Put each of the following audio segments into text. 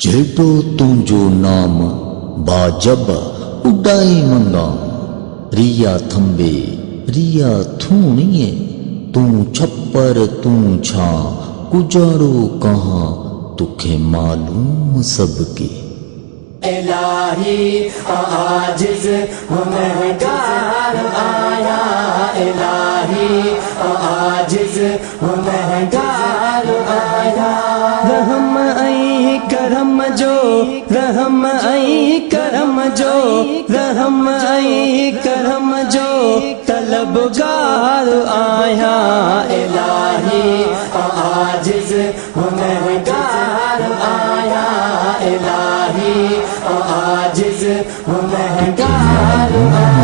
जेडो तुंजो नाम बाजब उडाई मंगा रिया थंबे रिया थूणिए तू छप्पर तू छा गुजारो कहाँ तुखे मालूम सबके इलाही आजिज़ महंगार आया इलाही आजिज़ महंगार आया रहम आई करम जो रहम आई करम जो रहम आई करम जो तलबगार आया इलाही आजिज़ महंगार आया इलाही आजिज़ महंगार आया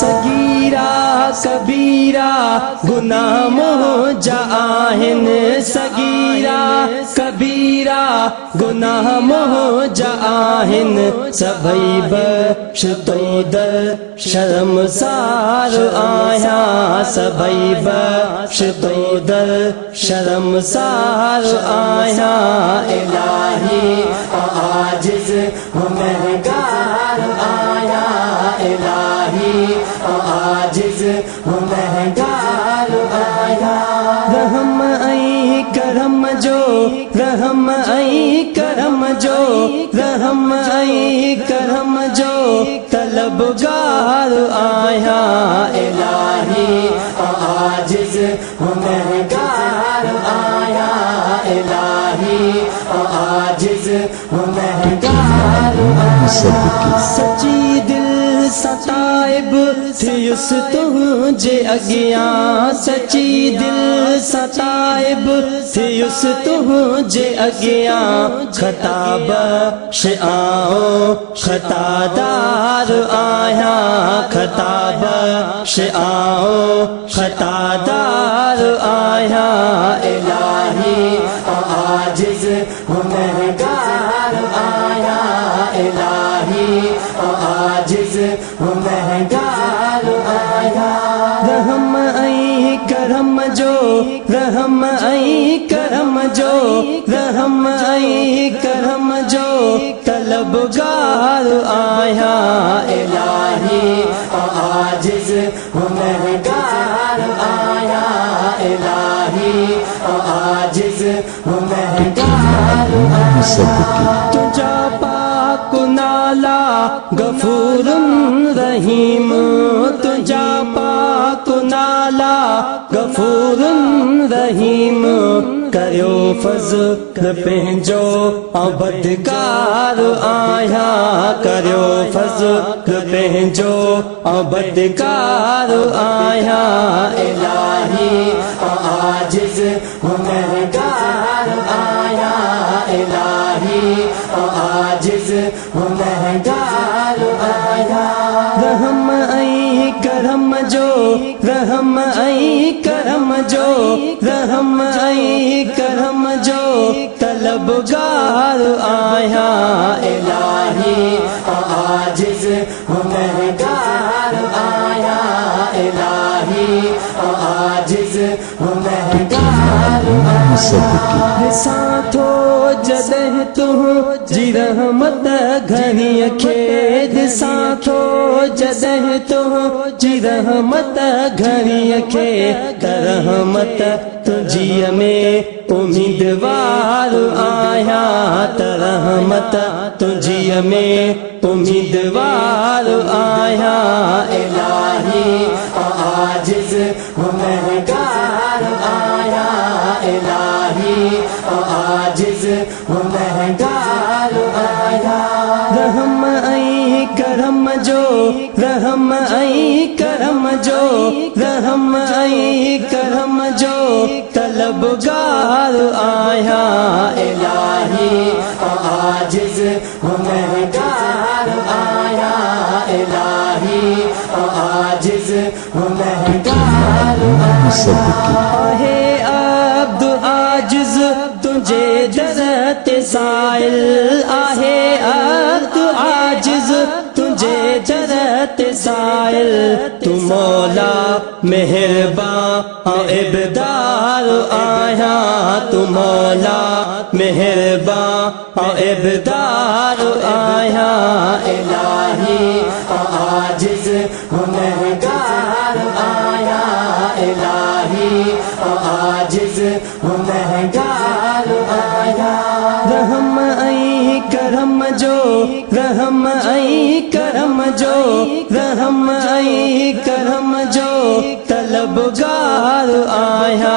सगीरा कबीरा गुनाह मोजा आहिन सगीरा कबीरा गुनाह मोजा आहिन सभई बख्श तो दर शर्मसार आया सभई बख्श तो दर शर्मसार आया इलाही आजिज़ महंगार आया इलाही आजिज़ महंगार आया रहम आई करम जो रहम आई करम जो रहम आई करम जो तलबगार आया इलाही आजिज़ महंगार आया इलाही आजिज़ महंगार आया सच्ची दिल सताइब थियुस तुझे अगियां सच्ची दिल सताइब थियुस तुझे अगियां खता बख्श आओ खतादार आया खता बख्श आओ खतादार आया इलाही आजिज़ महंगार आया इलाही आजिज़ महंगार आया रहम आई करम जो रहम आई करम जो रहम आई करम जो तलबगार आया इलाही आजिज़ महंगार आया इलाही आजिज़ महंगार आया तुझा पाक नाला गफूरुन रहीम तुझा पाक नाला गफूरुन रहीम कयो फज़्ल पंहिंजो अबदकार आया कयो फज़्ल पंहिंजो अबदकार आया इलाही आजिज़ महंगार आया इलाही आजिज़ महंगार आया रहम आई करम जो रहम आई करम जो रहम आई करम जो तलबगार आया इलाही आजिज़ महंगार आया इलाही आजिज़ महंगार आया साथो जदह तुझी रहमत घनी खेद साथो जदह तुझी रहमत घनी खे रहमत तुझी में उम्मीदवार आया रहमत तुझी में उम्मीदवार आया इलाही आजिज़ महंगार आया इलाही आजिज़ महंगार आया रहम आई करम जो रहम आई करम जो रहम आई करम जो तलबगार आया इलाही आजिज़ महंगार आया इलाही आजिज़ महंगार आहे अब्द आजिज़ तुझे दरत साइल आहे अब्द आजिज़ तुझे दरत साइल तू मौला मेहरबान इब्दार आया तू मौला मेहरबान इब्दार आया इलाही आजिज़ गुनहगार आया इलाही आजिज़ गुनहगार आया रहम आई करम जो रहम आई करम जो रहम आई करम जो तलबगार आया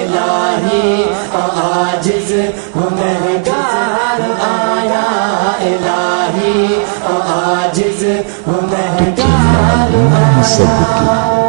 इलाही आजिज़ गुनहगार आया इलाही आजिज़ गुनहगार सबकी